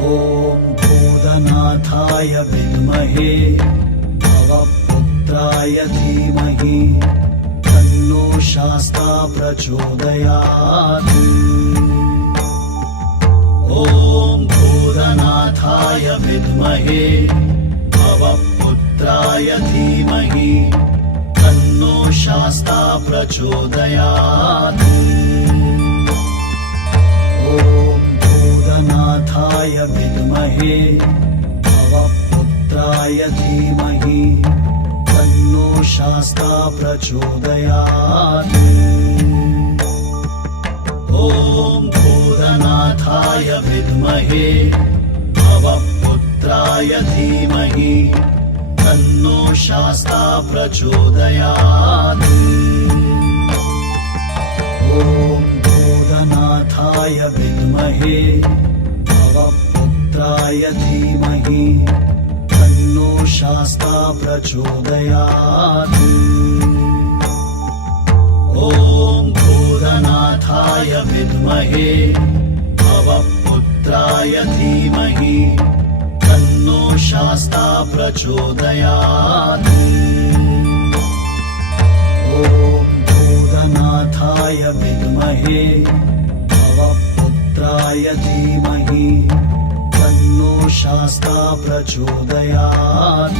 ॐ भूतनाथाय विद्महे भवपुत्राय धीमहि तन्नो शास्ता प्रचोदयात्। ॐ भूतनाथाय विद्महे भवपुत्राय धीमहि तन्नो शास्ता प्रचोदयात्। ॐ भूतनाथाय विद्महे भवपुत्राय धीमहि तन्नो शास्ता प्रचोदयात्। ॐ भूतनाथाय विद्महे भवपुत्राय धीमहि तन्नो शास्ता प्रचोदयात्। ॐ भूतनाथाय विद्महे भवपुत्राय धीमहि तन्नो शास्ता प्रचोदयात्। ॐ भूतनाथाय विद्महे भवपुत्राय धीमहि तन्नो शास्ता प्रचोदयात्। ॐ भूतनाथाय विद्महे भवपुत्राय धीमहि तन्नो शास्ता प्रचोदयात्।